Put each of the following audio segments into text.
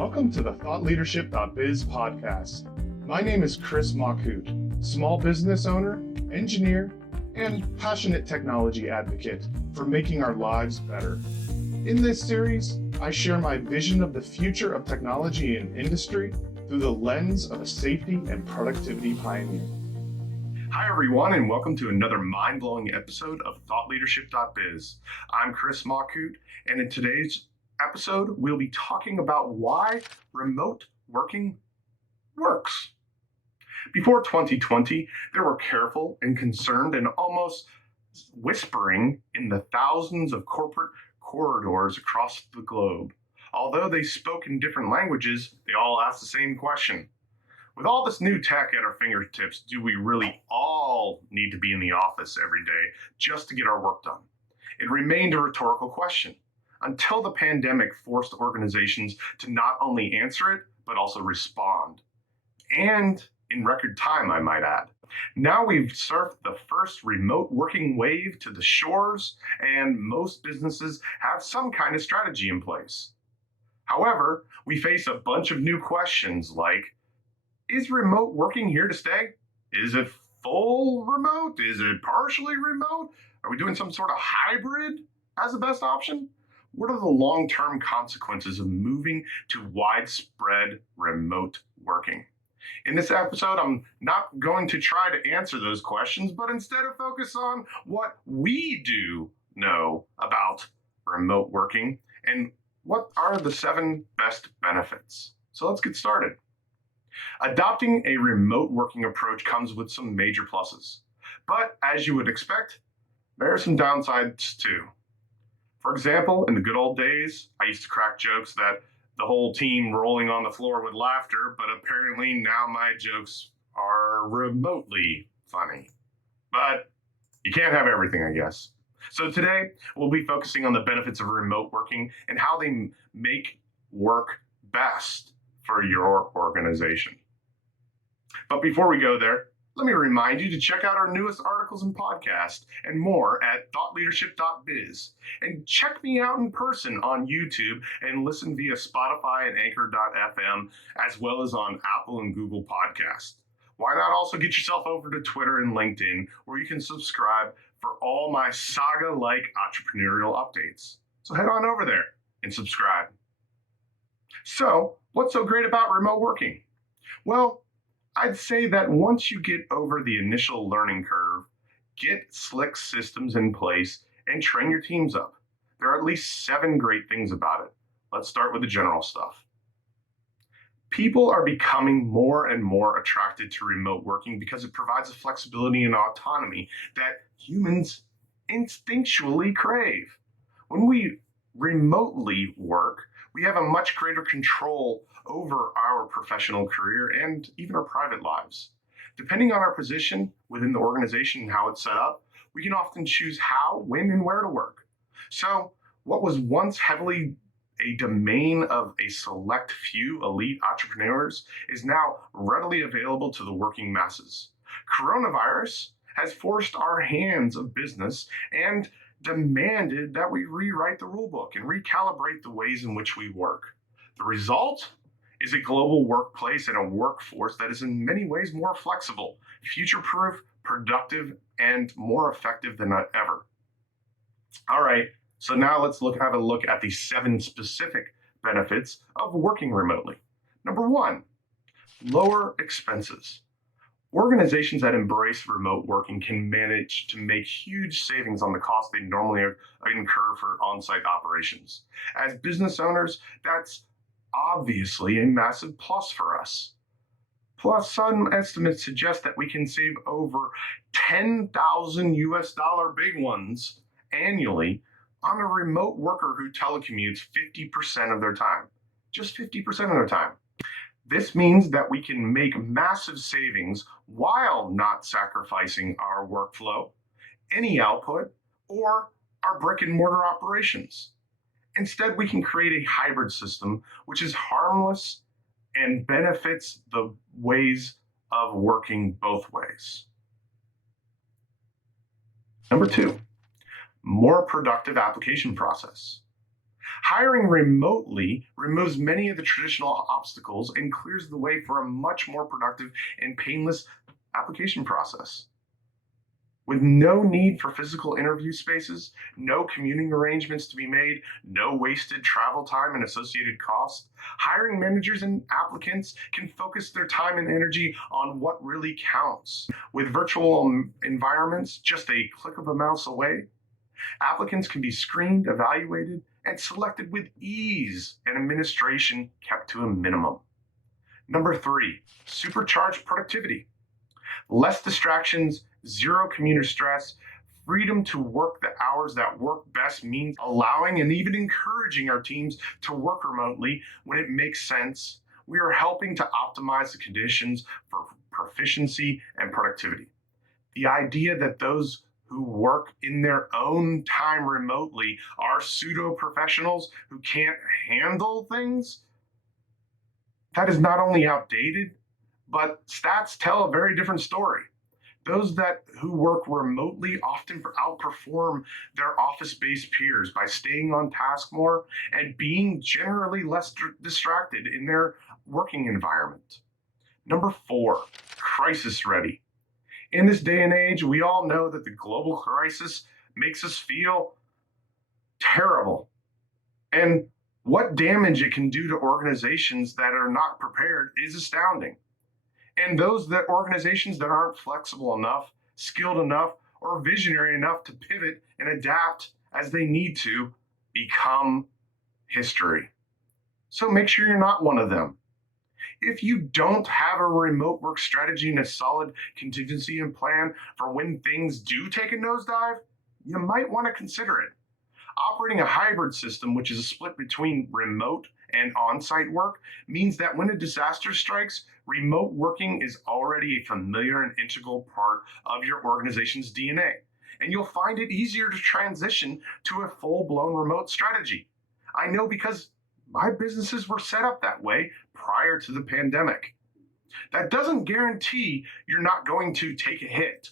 Welcome to the ThoughtLeadership.biz podcast. My name is Chris Machut, small business owner, engineer, and passionate technology advocate for making our lives better. In this series, I share my vision of the future of technology and industry through the lens of a safety and productivity pioneer. Hi, everyone, and welcome to another mind-blowing episode of ThoughtLeadership.biz. I'm Chris Machut, and in today's episode, we'll be talking about why remote working works. Before 2020, there were careful and concerned and almost whispering in the thousands of corporate corridors across the globe. Although they spoke in different languages, they all asked the same question. With all this new tech at our fingertips, do we really all need to be in the office every day just to get our work done? It remained a rhetorical question until the pandemic forced organizations to not only answer it, but also respond. And in record time, I might add. Now we've surfed the first remote working wave to the shores, and most businesses have some kind of strategy in place. However, we face a bunch of new questions like, is remote working here to stay? Is it full remote? Is it partially remote? Are we doing some sort of hybrid as the best option? What are the long-term consequences of moving to widespread remote working? In this episode, I'm not going to try to answer those questions, but instead of focus on what we do know about remote working and what are the 7 best benefits. So let's get started. Adopting a remote working approach comes with some major pluses, but as you would expect, there are some downsides too. For example, in the good old days, I used to crack jokes that the whole team rolling on the floor with laughter, but apparently now my jokes are remotely funny. But you can't have everything, I guess. So today, we'll be focusing on the benefits of remote working and how they make work best for your organization. But before we go there, let me remind you to check out our newest articles and podcasts and more at thoughtleadership.biz. And check me out in person on YouTube and listen via Spotify and Anchor.fm, as well as on Apple and Google Podcasts. Why not also get yourself over to Twitter and LinkedIn, where you can subscribe for all my saga-like entrepreneurial updates. So head on over there and subscribe. So, what's so great about remote working? Well, I'd say that once you get over the initial learning curve, get slick systems in place, and train your teams up. There are at least 7 great things about it. Let's start with the general stuff. People are becoming more and more attracted to remote working because it provides a flexibility and autonomy that humans instinctually crave. When we remotely work, we have a much greater control over our professional career and even our private lives. Depending on our position within the organization and how it's set up, we can often choose how, when, and where to work. So what was once heavily a domain of a select few elite entrepreneurs is now readily available to the working masses. Coronavirus has forced our hands of business and demanded that we rewrite the rulebook and recalibrate the ways in which we work. The result is a global workplace and a workforce that is in many ways more flexible, future-proof, productive, and more effective than ever. All right, so now let's have a look at the 7 specific benefits of working remotely. Number 1, lower expenses. Organizations that embrace remote working can manage to make huge savings on the cost they normally incur for on-site operations. As business owners, that's obviously a massive plus for us. Plus, some estimates suggest that we can save over 10,000 US dollar big ones annually on a remote worker who telecommutes 50% of their time. Just 50% of their time. This means that we can make massive savings while not sacrificing our workflow, any output, or our brick and mortar operations. Instead, we can create a hybrid system which is harmless and benefits the ways of working both ways. Number 2, more productive application process. Hiring remotely removes many of the traditional obstacles and clears the way for a much more productive and painless application process. With no need for physical interview spaces, no commuting arrangements to be made, no wasted travel time and associated costs, hiring managers and applicants can focus their time and energy on what really counts. With virtual environments just a click of a mouse away, applicants can be screened, evaluated, and selected with ease, and administration kept to a minimum. Number 3, supercharge productivity. Less distractions, zero commuter stress, freedom to work the hours that work best means allowing and even encouraging our teams to work remotely when it makes sense. We are helping to optimize the conditions for proficiency and productivity. The idea that those who work in their own time remotely are pseudo professionals who can't handle things, that is not only outdated, but stats tell a very different story. Those who work remotely often outperform their office-based peers by staying on task more and being generally less distracted in their working environment. Number 4, crisis ready. In this day and age, we all know that the global crisis makes us feel terrible. And what damage it can do to organizations that are not prepared is astounding. And organizations that aren't flexible enough, skilled enough, or visionary enough to pivot and adapt as they need to become history. So make sure you're not one of them. If you don't have a remote work strategy and a solid contingency and plan for when things do take a nosedive, you might want to consider it. Operating a hybrid system, which is a split between remote and on-site work, means that when a disaster strikes, remote working is already a familiar and integral part of your organization's DNA, and you'll find it easier to transition to a full-blown remote strategy. I know because my businesses were set up that way prior to the pandemic. That doesn't guarantee you're not going to take a hit.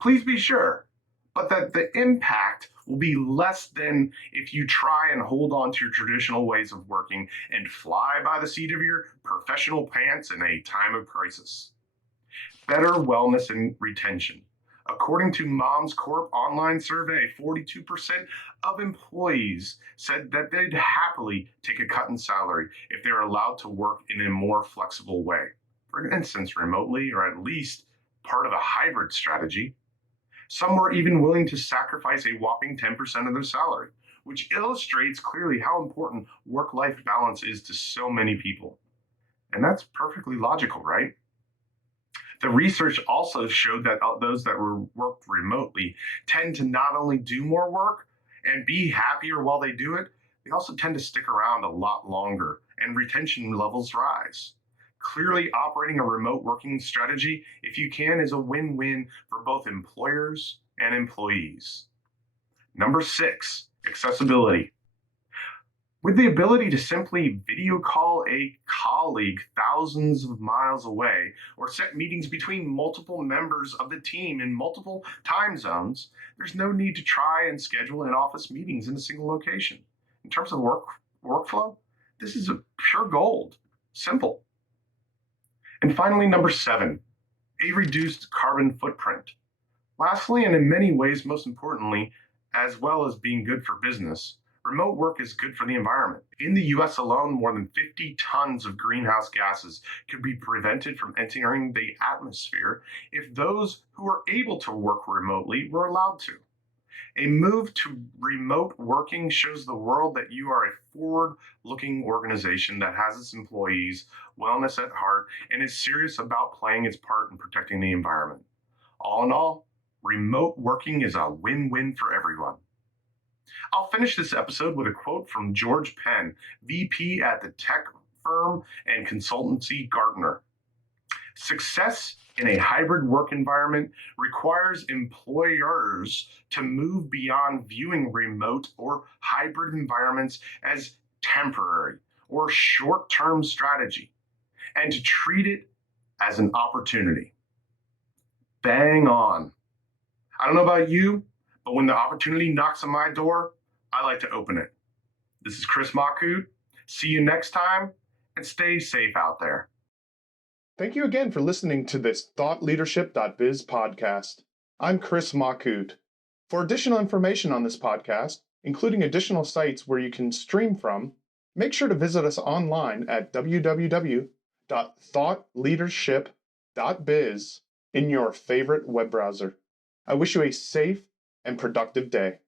Please be sure, but that the impact will be less than if you try and hold on to your traditional ways of working and fly by the seat of your professional pants in a time of crisis. Better wellness and retention. According to Moms Corp online survey, 42% of employees said that they'd happily take a cut in salary if they're allowed to work in a more flexible way. For instance, remotely or at least part of a hybrid strategy. Some were even willing to sacrifice a whopping 10% of their salary, which illustrates clearly how important work-life balance is to so many people. And that's perfectly logical, right? The research also showed that those that worked remotely tend to not only do more work and be happier while they do it, they also tend to stick around a lot longer and retention levels rise. Clearly, operating a remote working strategy, if you can, is a win-win for both employers and employees. Number 6, accessibility. With the ability to simply video call a colleague thousands of miles away or set meetings between multiple members of the team in multiple time zones, there's no need to try and schedule in-office meetings in a single location. In terms of workflow, this is a pure gold. Simple. And finally, number 7, a reduced carbon footprint. Lastly, and in many ways, most importantly, as well as being good for business, remote work is good for the environment. In the US alone, more than 50 tons of greenhouse gases could be prevented from entering the atmosphere if those who are able to work remotely were allowed to. A move to remote working shows the world that you are a forward-looking organization that has its employees' wellness at heart and is serious about playing its part in protecting the environment. All in all, remote working is a win-win for everyone. I'll finish this episode with a quote from George Penn, VP at the tech firm and consultancy Gartner. Success in a hybrid work environment requires employers to move beyond viewing remote or hybrid environments as temporary or short-term strategy and to treat it as an opportunity. Bang on. I don't know about you, but when the opportunity knocks on my door, I like to open it. This is Chris Machut. See you next time, and stay safe out there. Thank you again for listening to this ThoughtLeadership.biz podcast. I'm Chris Machut. For additional information on this podcast, including additional sites where you can stream from, make sure to visit us online at www.thoughtleadership.biz in your favorite web browser. I wish you a safe and productive day.